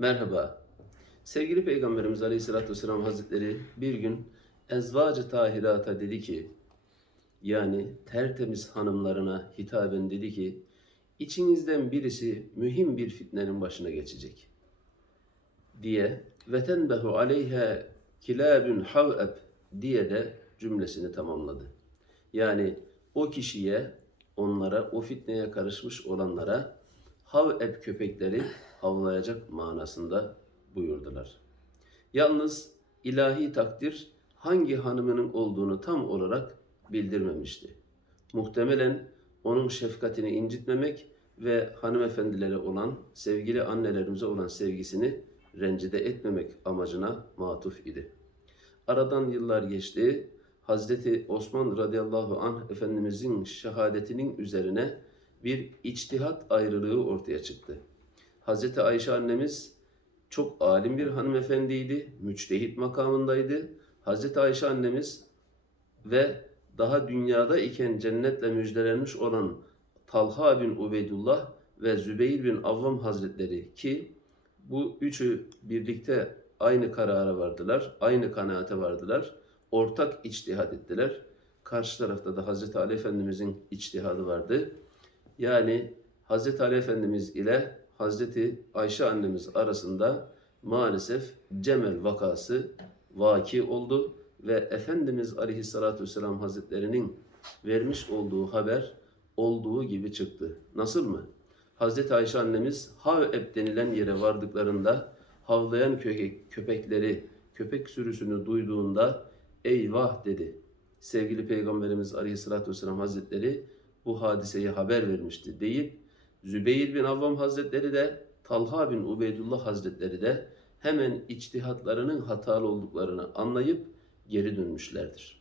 Merhaba. Sevgili Peygamberimiz Aleyhisselatü Vesselam Hazretleri bir gün ezvacı tahirata dedi ki, yani tertemiz hanımlarına hitaben dedi ki, içinizden birisi mühim bir fitnenin başına geçecek diye ve tenbehu aleyhe kilabun haveb diye de cümlesini tamamladı. Yani o kişiye, onlara, o fitneye karışmış olanlara haveb köpekleri havlayacak manasında buyurdular. Yalnız ilahi takdir hangi hanımının olduğunu tam olarak bildirmemişti. Muhtemelen onun şefkatini incitmemek ve hanımefendilere olan, sevgili annelerimize olan sevgisini rencide etmemek amacına matuf idi. Aradan yıllar geçti. Hazreti Osman radıyallahu anh Efendimizin şehadetinin üzerine bir içtihat ayrılığı ortaya çıktı. Hazreti Ayşe annemiz çok alim bir hanımefendiydi, müçtehit makamındaydı. Hazreti Ayşe annemiz ve daha dünyada iken cennetle müjdelenmiş olan Talha bin Ubeydullah ve Zübeyir bin Avvam Hazretleri ki bu üçü birlikte aynı karara vardılar, aynı kanaate vardılar, ortak içtihat ettiler. Karşı tarafta da Hazreti Ali Efendimizin içtihadı vardı. Yani Hazreti Ali Efendimiz ile Hazreti Ayşe annemiz arasında maalesef Cemel vakası vaki oldu ve Efendimiz Aleyhisselatü Vesselam Hazretlerinin vermiş olduğu haber olduğu gibi çıktı. Nasıl mı? Hazreti Ayşe annemiz Haveb denilen yere vardıklarında havlayan köpek, köpekleri, köpek sürüsünü duyduğunda eyvah dedi. Sevgili Peygamberimiz Aleyhisselatü Vesselam Hazretleri bu hadiseyi haber vermişti deyip Zübeyir bin Avvam Hazretleri de Talha bin Ubeydullah Hazretleri de hemen içtihatlarının hatalı olduklarını anlayıp geri dönmüşlerdir.